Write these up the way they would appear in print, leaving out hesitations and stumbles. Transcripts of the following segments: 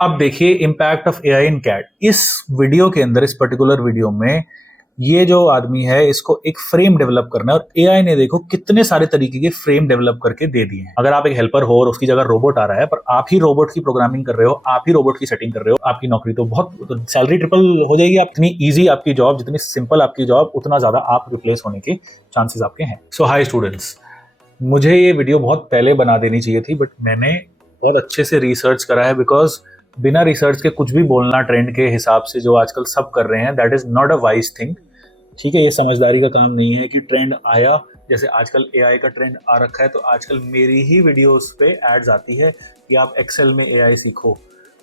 अब देखिए impact of AI in CAD. इस वीडियो के अंदर, इस पर्टिकुलर वीडियो में, ये जो आदमी है इसको एक फ्रेम डेवलप करना है और एआई ने देखो कितने सारे तरीके के फ्रेम डेवलप करके दे दिए हैं। अगर आप एक हेल्पर हो और उसकी जगह रोबोट आ रहा है, पर आप ही रोबोट की प्रोग्रामिंग कर रहे हो, आप ही रोबोट की सेटिंग कर रहे हो, आपकी नौकरी तो बहुत सैलरी ट्रिपल हो जाएगी। आप इतनी ईजी आपकी जॉब, जितनी सिंपल आपकी जॉब, उतना ज्यादा आप रिप्लेस होने के चांसेस आपके हैं। सो हाई स्टूडेंट्स, मुझे ये वीडियो बहुत पहले बना देनी चाहिए थी, बट मैंने बहुत अच्छे से रिसर्च करा है, बिकॉज बिना रिसर्च के कुछ भी बोलना ट्रेंड के हिसाब से जो आजकल सब कर रहे हैं, that is not a wise thing. ठीक है, ये समझदारी का काम नहीं है कि ट्रेंड आया, जैसे आजकल एआई का ट्रेंड आ रखा है तो आजकल मेरी ही वीडियोस पे एड्स आती है कि आप एक्सेल में एआई सीखो।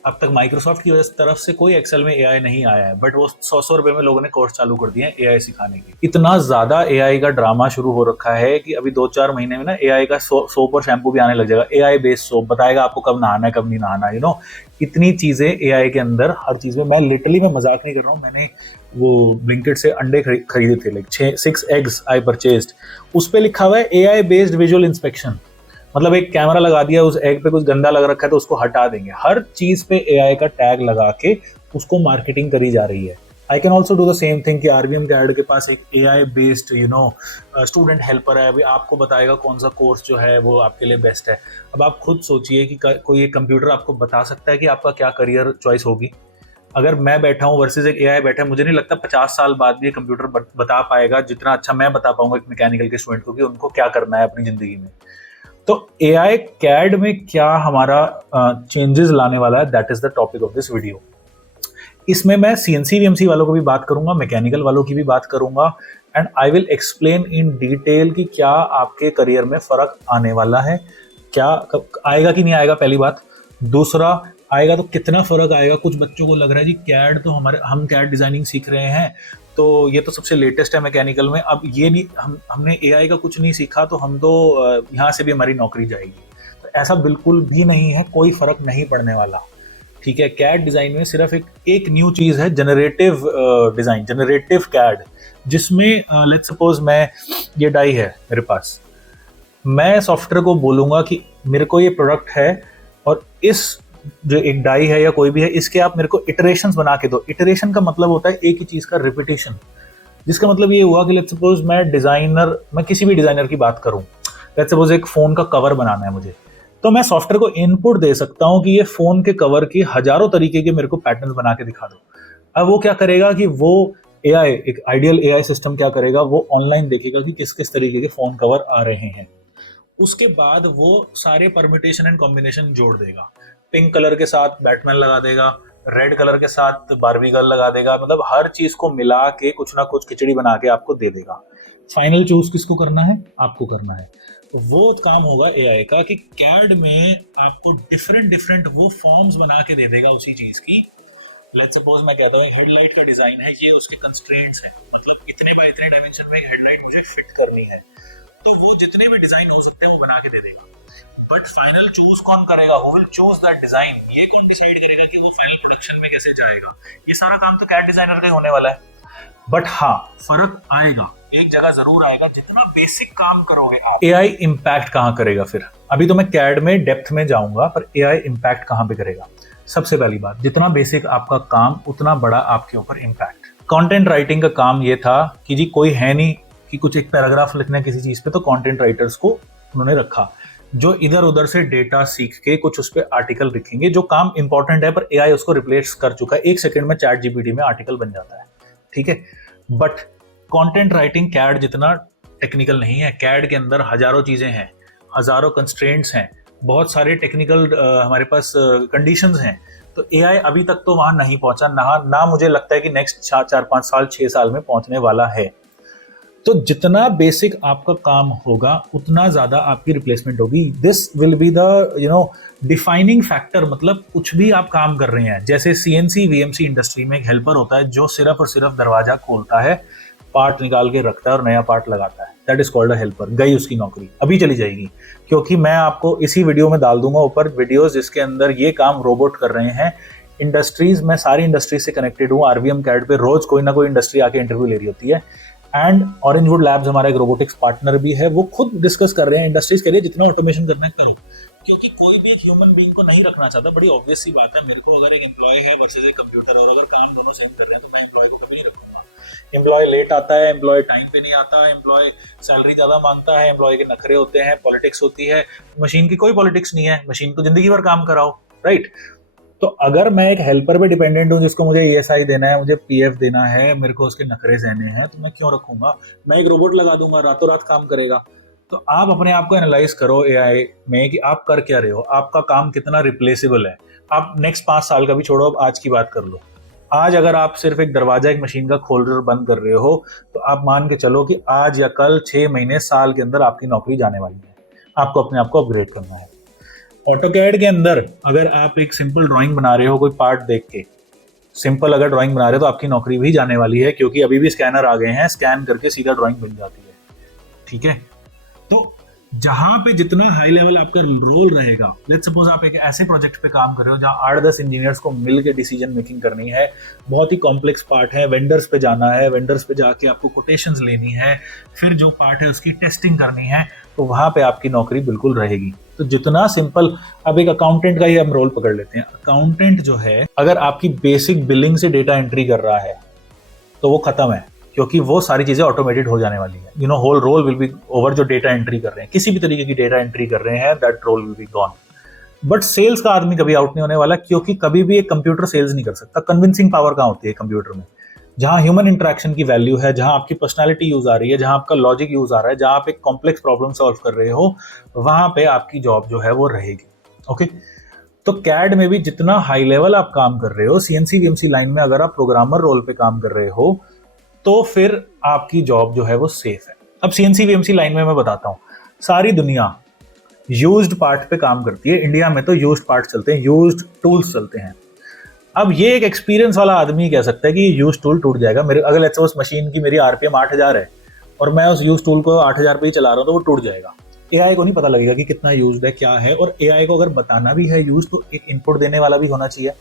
अब तक माइक्रोसॉफ्ट की तरफ से कोई एक्सेल में एआई नहीं आया है, बट वो 100 रुपए में लोगों ने कोर्स चालू कर दिए हैं एआई सिखाने की। इतना ज्यादा एआई का ड्रामा शुरू हो रखा है कि अभी 2-4 महीने में ना एआई का सोप और शैम्पू भी आने लग जाएगा। एआई बेस्ड सोप बताएगा आपको कब नहाना है कब नहीं नहाना, यू नो। इतनी चीजें एआई के अंदर, हर चीज में। मैं लिटरली, मैं मजाक नहीं कर रहा हूँ, मैंने वो ब्लिंकिट से अंडे खरीदे थे, लाइक 6 एग्स आई परचेज्ड। उस पे लिखा हुआ है एआई बेस्ड विजुअल इंस्पेक्शन। मतलब एक कैमरा लगा दिया, उस एग पे कुछ गंदा लग रखा है तो उसको हटा देंगे। हर चीज पे एआई का टैग लगा के उसको मार्केटिंग करी जा रही है। I can also do the same thing कि आरबीएम कैड के पास एक एआई बेस्ड स्टूडेंट हेल्पर है, अभी आपको बताएगा कौन सा कोर्स जो है वो आपके लिए बेस्ट है। अब आप खुद सोचिए कि कोई एक कंप्यूटर आपको बता सकता है कि आपका क्या करियर चॉइस होगी। अगर मैं बैठा हूँ वर्सेस एक एआई बैठा है, मुझे नहीं लगता 50 साल बाद भी ये कंप्यूटर बता पाएगा जितना अच्छा मैं बता पाऊंगा एक मैकेनिकल के स्टूडेंट को कि उनको क्या करना है अपनी जिंदगी में। तो एआई कैड में क्या हमारा चेंजेस लाने वाला है, that is the topic of this video. इसमें मैं सीएनसी वीएमसी वालों को भी बात करूंगा, मैकेनिकल वालों की भी बात करूंगा, and I will explain in detail कि क्या आपके करियर में फर्क आने वाला है, क्या आएगा कि नहीं आएगा, पहली बात। दूसरा, आएगा तो कितना फर्क आएगा। कुछ बच्चों को लग रहा है जी कैड तो हम कैड डिजाइनिंग सीख रहे हैं तो ये तो सबसे लेटेस्ट है मैकेनिकल में, अब ये नहीं, हमने एआई का कुछ नहीं सीखा तो हम तो यहाँ से भी हमारी नौकरी जाएगी। तो ऐसा बिल्कुल भी नहीं है, कोई फर्क नहीं पड़ने वाला। ठीक है, कैड डिजाइन में सिर्फ एक न्यू चीज है, जनरेटिव डिजाइन, जनरेटिव कैड, जिसमें लेट्स सपोज मैं, ये डाई है मेरे पास, मैं सॉफ्टवेयर को बोलूंगा कि मेरे को ये प्रोडक्ट है और इस जो एक डाई है या कोई भी है, इसके आप मेरे को इटरेशंस बना के दो। इटरेशन का मतलब होता है एक ही चीज का रिपीटेशन, जिसका मतलब ये हुआ कि लेट्स सपोज मैं किसी भी डिजाइनर की बात करूं, लेट्स सपोज एक फोन का कवर बनाना है मुझे, तो मैं सॉफ्टवेयर को इनपुट दे सकता हूं कि ये फोन के कवर की हजारों तरीके के मेरे को पैटर्न बना के दिखा दो। अब वो क्या करेगा कि वो एआई, एक आइडियल एआई सिस्टम क्या करेगा, वो ऑनलाइन देखेगा कि किस किस तरीके के फोन कवर आ रहे हैं। उसके बाद वो सारे परम्यूटेशन एंड कॉम्बिनेशन जोड़ देगा। पिंक कलर के साथ बैटमैन लगा देगा, रेड कलर के साथ बारबी गर्ल लगा देगा, मतलब हर चीज को मिला के कुछ ना कुछ खिचड़ी बना के आपको दे देगा। फाइनल चूज किसको करना है, आपको करना है। तो वो काम होगा एआई का कि कैड में आपको डिफरेंट डिफरेंट वो फॉर्म्स बना के दे देगा उसी चीज की। लेट्स सपोज मैं कहता हूँ हेडलाइट का डिजाइन है, ये उसके कंस्ट्रेंट्स हैं, मतलब इतने बाय इतने डायमेंशन में हेडलाइट मुझे फिट करनी है, तो वो जितने भी डिजाइन हो सकते हैं वो बना के दे देगा। बट फाइनल चूज कौन करेगा, who will choose that design, ये कौन डिसाइड करेगा कि वो फाइनल प्रोडक्शन में कैसे जाएगा, ये सारा काम तो कैड डिजाइनर का ही होने वाला है। बट हाँ, फर्क आएगा, एक जगह जरूर आएगा, जितना बेसिक काम करोगे आप। एआई इंपैक्ट कहां करेगा फिर, अभी तो मैं कैड में डेप्थ में जाऊंगा, पर एआई इंपैक्ट कहां पे करेगा। सबसे पहली बात, जितना बेसिक आपका काम उतना बड़ा आपके ऊपर इंपैक्ट। कंटेंट राइटिंग का काम ये था कि जी कोई है नहीं कि कुछ एक पैराग्राफ लिखना है किसी चीज पे, तो कंटेंट राइटर्स को उन्होंने रखा जो इधर उधर से डेटा सीख के कुछ उस पर आर्टिकल लिखेंगे, जो काम इंपॉर्टेंट है, पर एआई उसको रिप्लेस कर चुका है। 1 सेकंड में चैट जीपीटी में आर्टिकल बन जाता है। ठीक है, बट कंटेंट राइटिंग कैड जितना टेक्निकल नहीं है। कैड के अंदर हजारों चीजें हैं, हजारों कंस्ट्रेंट्स हैं, बहुत सारे टेक्निकल हमारे पास कंडीशंस हैं। तो एआई अभी तक तो वहां नहीं पहुंचा, ना मुझे लगता है कि नेक्स्ट 4-5 साल 6 साल में पहुंचने वाला है। तो जितना बेसिक आपका काम होगा उतना ज्यादा आपकी रिप्लेसमेंट होगी। This will be the defining factor. मतलब कुछ भी आप काम कर रहे हैं, जैसे सीएनसी वीएमसी इंडस्ट्री में एक हेल्पर होता है जो सिर्फ और सिर्फ दरवाजा खोलता है, पार्ट निकाल के रखता है और नया पार्ट लगाता है, that is called a helper. गई उसकी नौकरी, अभी चली जाएगी, क्योंकि मैं आपको इसी वीडियो में डाल दूंगा ऊपर वीडियोस जिसके अंदर ये काम रोबोट कर रहे हैं। इंडस्ट्रीज, मैं सारी इंडस्ट्रीज से कनेक्टेड हूँ। आरबीएम कैड पे रोज कोई ना कोई इंडस्ट्री आके इंटरव्यू ले रही होती है, एंड ऑरेंजवुड लैब्स हमारा एक रोबोटिक्स पार्टनर भी है, वो खुद डिस्कस कर रहे हैं। इंडस्ट्रीज कह रही है जितना ऑटोमेशन करना है करो, क्योंकि कोई भी एक ह्यूमन बीइंग को नहीं रखना चाहता। बड़ी ऑब्वियस सी बात है, मेरे को अगर एक एम्प्लॉय है वर्सेस एक कंप्यूटर और अगर काम दोनों सेम कर रहे हैं तो मैं एम्प्लॉय को कभी नहीं रखूंगा। एम्प्लॉय लेट आता है, एम्प्लॉय टाइम पे नहीं आता, एम्प्लॉय सैलरी ज्यादा मांगता है, एम्प्लॉय के नखरे होते हैं, पॉलिटिक्स होती है। मशीन की कोई पॉलिटिक्स नहीं है, मशीन को जिंदगी भर काम कराओ, राइट। तो अगर मैं एक हेल्पर पे डिपेंडेंट हूँ जिसको मुझे ईएसआई देना है, मुझे पीएफ देना है, मेरे को उसके नखरे सहने हैं, तो मैं क्यों रखूंगा। मैं एक रोबोट लगा दूंगा, रातों रात काम करेगा। तो आप अपने आप को एनालाइज करो एआई में कि आप कर क्या रहे हो, आपका काम कितना रिप्लेसेबल है। आप नेक्स्ट 5 साल का भी छोड़ो, अब आज की बात कर लो। आज अगर आप सिर्फ एक दरवाजा एक मशीन का खोल रहे और बंद कर रहे हो, तो आप मान के चलो कि आज या कल 6 महीने साल के अंदर आपकी नौकरी जाने वाली है। आपको अपने आप को अपग्रेड करना है। ऑटोकैड के अंदर अगर आप एक सिंपल ड्राइंग बना रहे हो, कोई पार्ट देख के सिंपल अगर ड्राइंग बना रहे हो, तो आपकी नौकरी भी जाने वाली है, क्योंकि अभी भी स्कैनर आ गए हैं, स्कैन करके सीधा ड्राइंग बन जाती है। ठीक है, तो जहां पे जितना हाई लेवल आपका रोल रहेगा, लेट्स सपोज आप एक ऐसे प्रोजेक्ट पे काम कर रहे हो जहां 8-10 इंजीनियर्स को मिलकर डिसीजन मेकिंग करनी है, बहुत ही कॉम्प्लेक्स पार्ट है, वेंडर्स पे जाना है, वेंडर्स पे जाके आपको कोटेशंस लेनी है, फिर जो पार्ट है उसकी टेस्टिंग करनी है, तो वहां पे आपकी नौकरी बिल्कुल रहेगी। तो जितना सिंपल, अब एक अकाउंटेंट का ही हम रोल पकड़ लेते हैं। अकाउंटेंट जो है, अगर आपकी बेसिक बिलिंग से डेटा एंट्री कर रहा है तो वो खत्म है, क्योंकि वो सारी चीजें ऑटोमेटेड हो जाने वाली है। Whole role will be over. जो डेटा एंट्री कर रहे हैं, किसी भी तरीके की डेटा एंट्री कर रहे हैं, that role will be gone. But sales का आदमी कभी आउट नहीं होने वाला, क्योंकि कभी भी एक कंप्यूटर सेल्स नहीं कर सकता। कन्विंसिंग पावर कहाँ होती है कंप्यूटर में? जहां ह्यूमन इंटरेक्शन की वैल्यू है, जहां आपकी पर्सनैलिटी यूज आ रही है, जहां आपका लॉजिक यूज आ रहा है, जहां आप एक कॉम्प्लेक्स प्रॉब्लम सॉल्व कर रहे हो, वहां पे आपकी जॉब जो है वो रहेगी। ओके, तो कैड में भी जितना हाई लेवल आप काम कर रहे हो, सीएनसी वीएमसी लाइन में अगर आप प्रोग्रामर रोल पे काम कर रहे हो, तो फिर आपकी जॉब जो है वो सेफ है। अब सीएनसी वीएमसी लाइन में मैं बताता हूं, सारी दुनिया यूज्ड पार्ट पे काम करती है। इंडिया में तो यूज्ड पार्ट चलते हैं, यूज्ड टूल्स चलते हैं। अब ये एक एक्सपीरियंस वाला आदमी कह सकता है कि यूज टूल टूट जाएगा मेरे, अगर लेट्स सपोज मशीन की मेरी आरपीएम 8000 है और मैं उस यूज टूल को 8000 पे ही चला रहा हूं, तो वो टूट जाएगा। एआई को नहीं पता लगेगा कि कितना यूज्ड है, क्या है। और एआई को अगर बताना भी है यूज, तो एक इनपुट देने वाला भी होना चाहिए।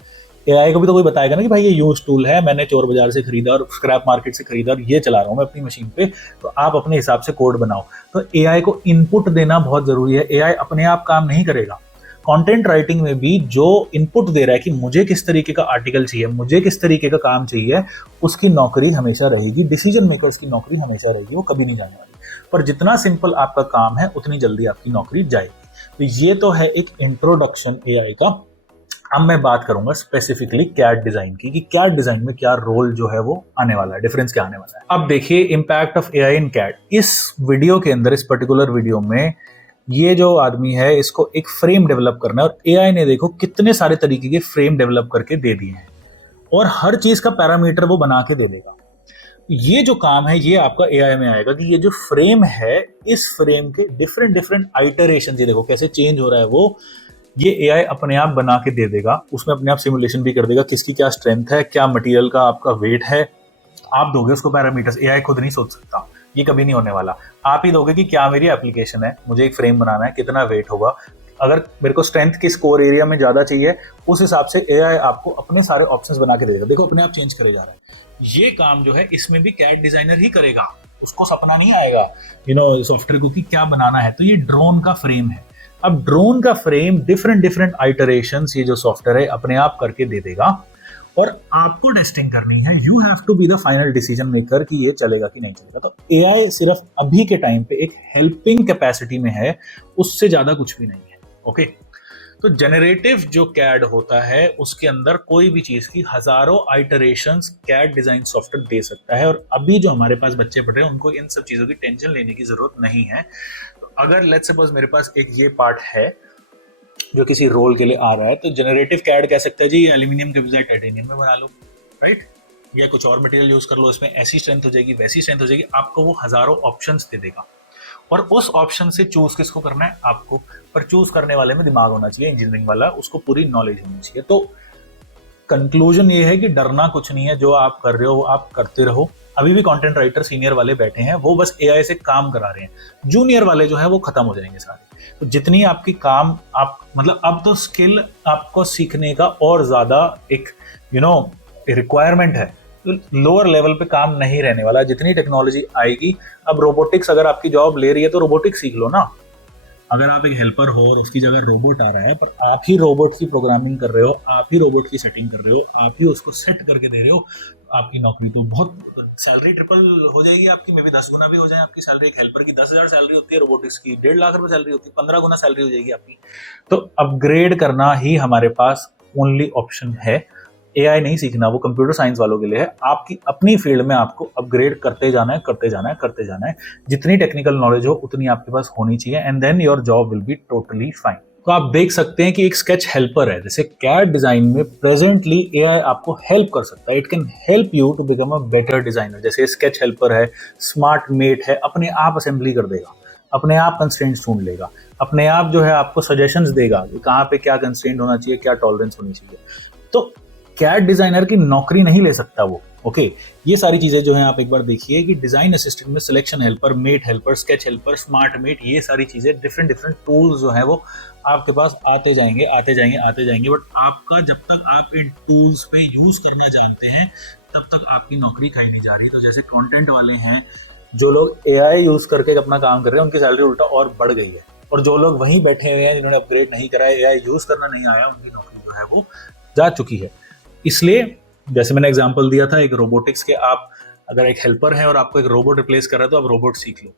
एआई को भी तो कोई बताएगा ना कि भाई ये यूज टूल है, मैंने चोर बाजार से खरीदा और स्क्रैप मार्केट से खरीदा और ये चला रहा हूं मैं अपनी मशीन पे, तो आप अपने हिसाब से कोड बनाओ। तो एआई को इनपुट देना बहुत जरूरी है। एआई अपने आप काम नहीं करेगा। कंटेंट राइटिंग में भी जो इनपुट दे रहा है कि मुझे किस तरीके का आर्टिकल चाहिए, मुझे किस तरीके का काम चाहिए, उसकी नौकरी हमेशा रहेगी। डिसीजन मेकर उसकी नौकरी हमेशा रहेगी, वो कभी नहीं जाने वाली। पर जितना सिंपल आपका काम है, उतनी जल्दी आपकी नौकरी जाएगी। तो ये तो है एक इंट्रोडक्शन एआई का। अब मैं बात करूंगा स्पेसिफिकली कैड डिजाइन की, कि कैड डिजाइन में क्या रोल जो है वो आने वाला है, डिफरेंस क्या आने वाला है। अब देखिए impact of AI in CAD. इस वीडियो के अंदर, इस पर्टिकुलर वीडियो में, ये जो आदमी है इसको एक फ्रेम डेवलप करना है, और एआई ने देखो कितने सारे तरीके के फ्रेम डेवलप करके दे दिए हैं, और हर चीज का पैरामीटर वो बना के दे देगा। ये जो काम है ये आपका एआई में आएगा कि ये जो फ्रेम है, इस फ्रेम के डिफरेंट डिफरेंट आइटरेशन, ये देखो कैसे चेंज हो रहा है वो, ये एआई अपने आप बना के दे देगा। उसमें अपने आप सिमुलेशन भी कर देगा, किसकी क्या स्ट्रेंथ है, क्या मटेरियल का आपका वेट है। आप दोगे उसको पैरामीटर्स, एआई खुद नहीं सोच सकता, ये कभी नहीं होने वाला। आप ही दोगे कि क्या मेरी एप्लीकेशन है, मुझे एक फ्रेम बनाना है, कितना वेट होगा, अगर मेरे को स्ट्रेंथ किस कोर एरिया में ज्यादा चाहिए, उस हिसाब से एआई आपको अपने सारे ऑप्शंस बना के देगा। देखो अपने आप चेंज करे जा रहा है। ये काम जो है इसमें भी कैड डिजाइनर ही करेगा, उसको सपना नहीं आएगा सॉफ्टवेयर को कि क्या बनाना है। तो ये ड्रोन का फ्रेम है। अब ड्रोन का फ्रेम डिफरेंट डिफरेंट आइटरेशंस ये जो सॉफ्टवेयर है अपने आप करके दे देगा, और आपको टेस्टिंग करनी है। You have to be the final decision maker कि ये चलेगा कि नहीं चलेगा। तो एआई सिर्फ अभी के टाइम पे एक हेल्पिंग कैपेसिटी में है, उससे ज्यादा कुछ भी नहीं है। ओके, तो जनरेटिव जो कैड होता है उसके अंदर कोई भी चीज की हजारों आइटरेशंस कैड डिजाइन सॉफ्टवेयर दे सकता है। और अभी जो हमारे पास बच्चे पढ़ रहे हैं उनको इन सब चीजों की टेंशन लेने की जरूरत नहीं है। तो अगर लेट्स सपोज मेरे पास एक ये पार्ट है जो किसी रोल के लिए आ रहा है, तो जनरेटिव कैड कह सकता है जी ये एल्यूमिनियम के बजाय टाइटेनियम में बना लो, राइट, या कुछ और मटेरियल यूज कर लो, इसमें ऐसी स्ट्रेंथ हो जाएगी, वैसी स्ट्रेंथ हो जाएगी। आपको वो हजारों ऑप्शंस दे देगा, और उस ऑप्शन से चूज किसको करना है, आपको। पर चूज करने वाले में दिमाग होना चाहिए, इंजीनियरिंग वाला, उसको पूरी नॉलेज होनी चाहिए। तो कंक्लूजन ये है कि डरना कुछ नहीं है, जो आप कर रहे हो वो आप करते रहो। अभी भी कंटेंट राइटर सीनियर वाले बैठे हैं, वो बस एआई से काम करा रहे हैं। जूनियर वाले जो है वो खत्म हो जाएंगे सारे। तो जितनी आपकी काम आप मतलब अब तो स्किल आपको सीखने का और ज्यादा एक रिक्वायरमेंट है। तो लोअर लेवल पे काम नहीं रहने वाला, जितनी टेक्नोलॉजी आएगी। अब रोबोटिक्स अगर आपकी जॉब ले रही है तो रोबोटिक्स सीख लो ना। अगर आप एक हेल्पर हो और उसकी जगह रोबोट आ रहा है, पर आप ही रोबोट की प्रोग्रामिंग कर रहे हो, आप ही रोबोट की सेटिंग कर रहे हो, आप ही उसको सेट करके दे रहे हो, आपकी नौकरी तो बहुत, सैलरी ट्रिपल हो जाएगी आपकी, मे बी 10 गुना भी हो जाए आपकी सैलरी। एक हेल्पर की 10,000 सैलरी होती है, रोबोटिक्स की 1.5 लाख रुपए सैलरी होती है, 15 गुना सैलरी हो जाएगी आपकी। तो अपग्रेड करना ही हमारे पास ओनली ऑप्शन है। एआई नहीं सीखना, वो कंप्यूटर साइंस वालों के लिए है। आपकी अपनी फील्ड में आपको अपग्रेड करते जाना है, करते जाना है, करते जाना है। जितनी टेक्निकल नॉलेज हो उतनी आपके पास होनी चाहिए, and then your job will be totally fine. तो आप देख सकते हैं कि एक स्केच हेल्पर है, जैसे कैड डिजाइन में प्रेजेंटली एआई आपको हेल्प कर सकता है। It can help you to become a better designer. जैसे स्केच हेल्पर है, स्मार्ट मेट है, अपने आप असेंबली कर देगा, अपने आप कंस्ट्रेंट्स ढूंढ लेगा, अपने आप जो है आपको सजेशंस देगा कि कहाँ पे क्या कंस्ट्रेंट होना चाहिए, क्या टॉलरेंस होनी चाहिए। तो कैड डिजाइनर की नौकरी नहीं ले सकता वो। ओके, ये सारी चीजें जो है आप एक बार देखिए कि डिजाइन असिस्टेंट में selection helper, mate helper, sketch helper, smart mate, ये सारी चीजें, डिफरेंट डिफरेंट टूल्स जो है वो आपके पास आते जाएंगे, आते जाएंगे, आते जाएंगे। बट आपका जब तक आप इन टूल्स पे यूज करना जानते हैं तब तक आपकी नौकरी खाई नहीं जा रही। तो जैसे कंटेंट वाले हैं, जो लोग एआई यूज करके अपना काम कर रहे हैं, उनकी सैलरी उल्टा और बढ़ गई है। और जो लोग वहीं बैठे हुए हैं, जिन्होंने अपग्रेड नहीं करा है, एआई यूज करना नहीं आया, उनकी नौकरी जो है वो जा चुकी है। इसलिए जैसे मैंने एग्जांपल दिया था एक रोबोटिक्स के, आप अगर एक हेल्पर है और आपको एक रोबोट रिप्लेस कर रहा है तो आप रोबोट सीख लो।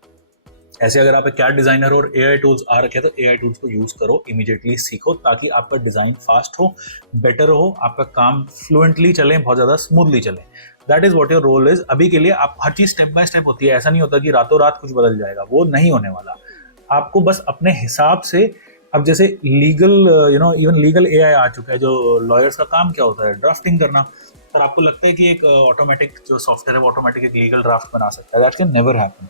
ऐसे अगर आप एक कैड डिजाइनर हो और एआई टूल्स आ रखे हैं तो एआई टूल्स को यूज करो, इमीडिएटली सीखो, ताकि आपका डिजाइन फास्ट हो, बेटर हो, आपका काम फ्लुएंटली चले, बहुत ज्यादा स्मूथली चले। That is what your role is. अभी के लिए आप हर चीज स्टेप बाय स्टेप होती है, ऐसा नहीं होता कि रातों रात कुछ बदल जाएगा, वो नहीं होने वाला। आपको बस अपने हिसाब से, अब जैसे लीगल इवन लीगल एआई आ चुका है, जो लॉयर्स का काम क्या होता है, ड्राफ्टिंग करना। पर आपको लगता है कि एक ऑटोमेटिक जो सॉफ्टवेयर है वो ऑटोमेटिक एक लीगल ड्राफ्ट बना सकता है? That can never happen.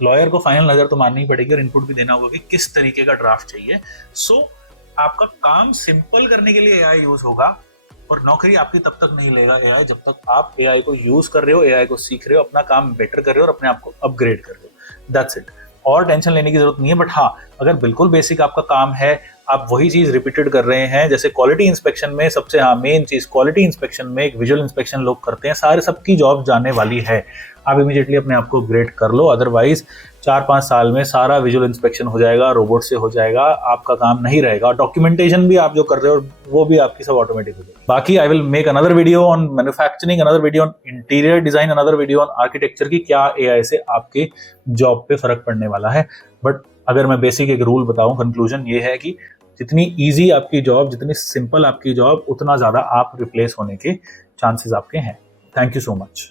Lawyer को फाइनल नजर तो माननी ही पड़ेगी और इनपुट भी देना होगा कि किस तरीके का ड्राफ्ट चाहिए। सो आपका काम सिंपल करने के लिए एआई यूज होगा, और नौकरी आपकी तब तक नहीं लेगा एआई जब तक आप एआई को यूज कर रहे हो, एआई को सीख रहे हो, अपना काम बेटर कर रहे हो और अपने आप को अपग्रेड कर रहे हो। That's it. और टेंशन लेने की जरूरत नहीं है। बट हाँ, अगर बिल्कुल बेसिक आपका काम है, आप वही चीज रिपीटेड कर रहे हैं, जैसे क्वालिटी इंस्पेक्शन में सबसे मेन चीज, क्वालिटी इंस्पेक्शन में एक विजुअल इंस्पेक्शन लोग करते हैं, सारे सबकी जॉब जाने वाली है। आप इमीडिएटली अपने आप को अपग्रेड कर लो, अदरवाइज 4-5 साल में सारा विजुअल इंस्पेक्शन हो जाएगा, रोबोट से हो जाएगा, आपका काम नहीं रहेगा। डॉक्यूमेंटेशन भी आप जो कर रहे हो वो भी आपकी सब ऑटोमेटिक हो जाएगी। बाकी I will make another video on manufacturing, another video on interior design, another video on architecture की क्या एआई से आपके जॉब पे फर्क पड़ने वाला है। बट अगर मैं बेसिक एक रूल बताऊं, कंक्लूजन ये है कि जितनी इजी आपकी जॉब, जितनी सिंपल आपकी जॉब, उतना ज्यादा आप रिप्लेस होने के चांसेस आपके हैं। Thank you so much.